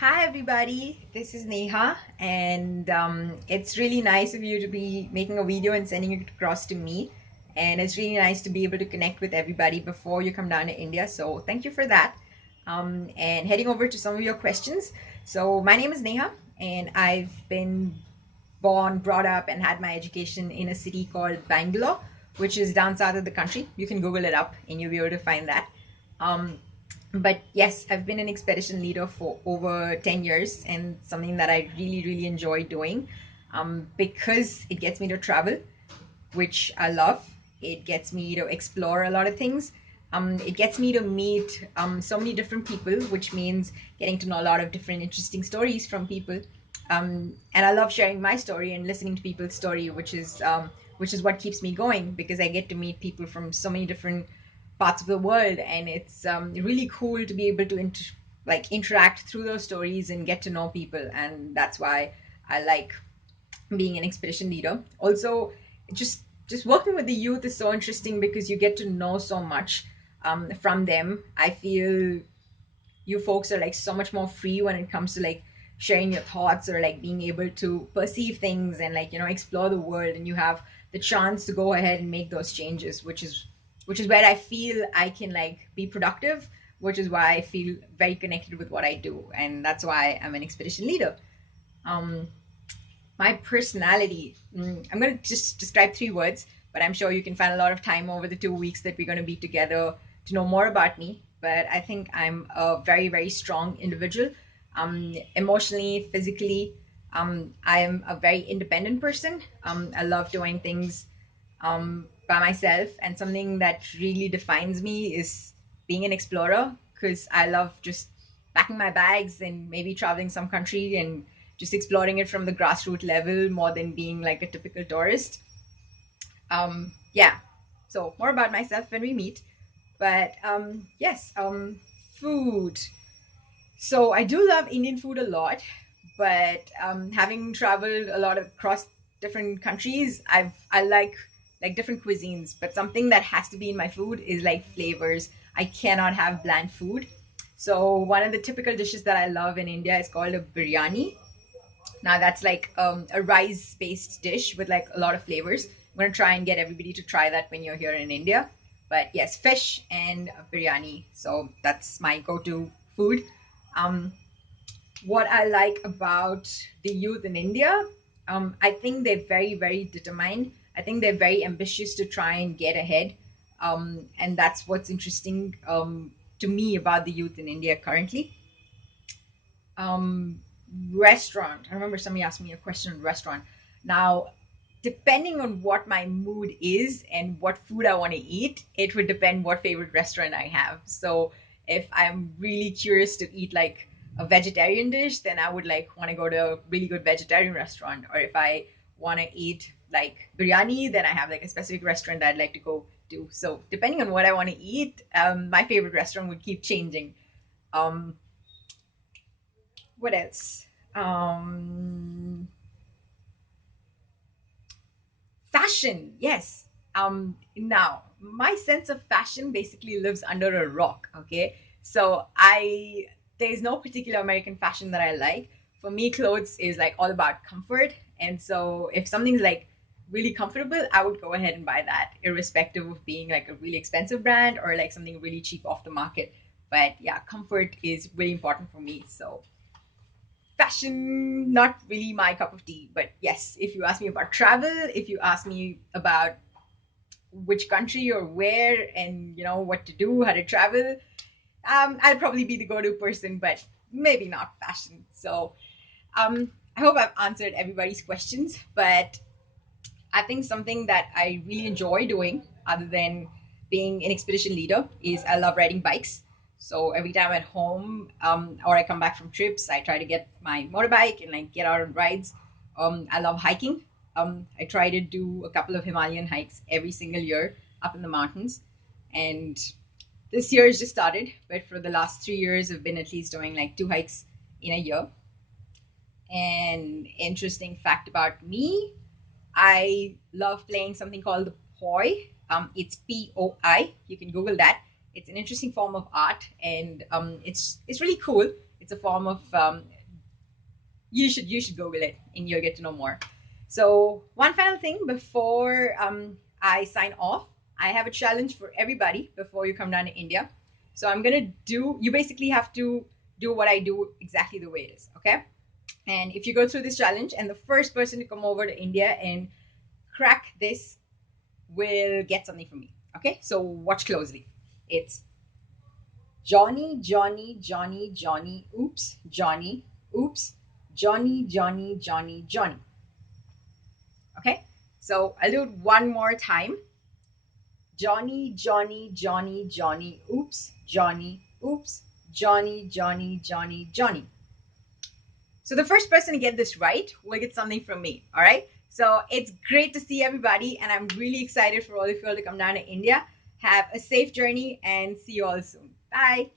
Hi, everybody. This is Neha, and it's really nice of you to be making a video and sending it across to me. And it's really nice to be able to connect with everybody before you come down to India. So, thank you for that. And heading over to some of your questions. So, my name is Neha, and I've been born, brought up, and had my education in a city called Bangalore, which is down south of the country. You can Google it up, and you'll be able to find that. Um, but yes, I've been an expedition leader for over 10 years and something that I really, really enjoy doing because it gets me to travel, which I love. It gets me to explore a lot of things. It gets me to meet so many different people, which means getting to know a lot of different interesting stories from people. And I love sharing my story and listening to people's story, which is what keeps me going because I get to meet people from so many different parts of the world, and it's really cool to be able to interact through those stories and get to know people, and that's why I like being an expedition leader. Also, just working with the youth is so interesting because you get to know so much from them. I feel you folks are like so much more free when it comes to like sharing your thoughts or like being able to perceive things and explore the world, and you have the chance to go ahead and make those changes, which is where I feel I can like be productive, which is why I feel very connected with what I do, and that's why I'm an expedition leader. um my personality, I'm going to just describe three words, but I'm sure you can find a lot of time over the 2 weeks that we're going to be together to know more about me. But I think I'm a very, very strong individual, emotionally, physically. I am a very independent person. I love doing things by myself, and something that really defines me is being an explorer because I love just packing my bags and maybe traveling some country and just exploring it from the grassroots level more than being like a typical tourist. Yeah, so more about myself when we meet. But yes, food. So I do love Indian food a lot, but having traveled a lot across different countries, I like different cuisines. But something that has to be in my food is like flavors. I cannot have bland food. So one of the typical dishes that I love in India is called a biryani. Now that's like a rice-based dish with like a lot of flavors. I'm gonna try and get everybody to try that when you're here in India. But yes, fish and biryani. So that's my go-to food. Um, what I like about the youth in India, I think they're very, very determined. I think they're very ambitious to try and get ahead. And that's what's interesting to me about the youth in India currently. um Restaurant, I remember somebody asked me a question on restaurant. Now, depending on what my mood is and what food I want to eat, it would depend what favorite restaurant I have. So if I'm really curious to eat like a vegetarian dish, then I would like want to go to a really good vegetarian restaurant. Or if I want to eat like biryani, then I have like a specific restaurant that I'd like to go to. So depending on what I want to eat, my favorite restaurant would keep changing. um what else? um Fashion, yes. Now my sense of fashion basically lives under a rock. Okay, so I there's no particular American fashion that I like. For me, clothes is like all about comfort, and so if something's like really comfortable, I would go ahead and buy that, irrespective of being like a really expensive brand or like something really cheap off the market. But yeah, comfort is really important for me. So fashion, not really my cup of tea. But yes, if you ask me about travel, if you ask me about which country or where and what to do, how to travel, I'll probably be the go-to person, but maybe not fashion. So I hope I've answered everybody's questions. But I think something that I really enjoy doing, other than being an expedition leader, is I love riding bikes. So every time at home, or I come back from trips, I try to get my motorbike and like get out on rides. I love hiking. I try to do a couple of Himalayan hikes every single year up in the mountains. And this year has just started, but for the last 3 years, I've been at least doing like two hikes in a year. And interesting fact about me, I love playing something called the poi. It's POI. You can Google that. It's an interesting form of art, and it's really cool It's a form of you should Google it and you'll get to know more. So one final thing before I sign off, I have a challenge for everybody before you come down to India. So I'm gonna do. You basically have to do what I do exactly the way it is. Okay. And if you go through this challenge, and the first person to come over to India and crack this will get something from me. Okay. So watch closely. It's Johnny, Johnny, Johnny, Johnny, oops, Johnny, oops, Johnny, Johnny, Johnny, Johnny. Okay, so I'll do it one more time. Johnny, Johnny, Johnny, Johnny, oops, Johnny, oops, Johnny, Johnny, Johnny, Johnny. So the first person to get this right will get something from me. All right. So it's great to see everybody, and I'm really excited for all of you all to come down to India. Have a safe journey and see you all soon. Bye.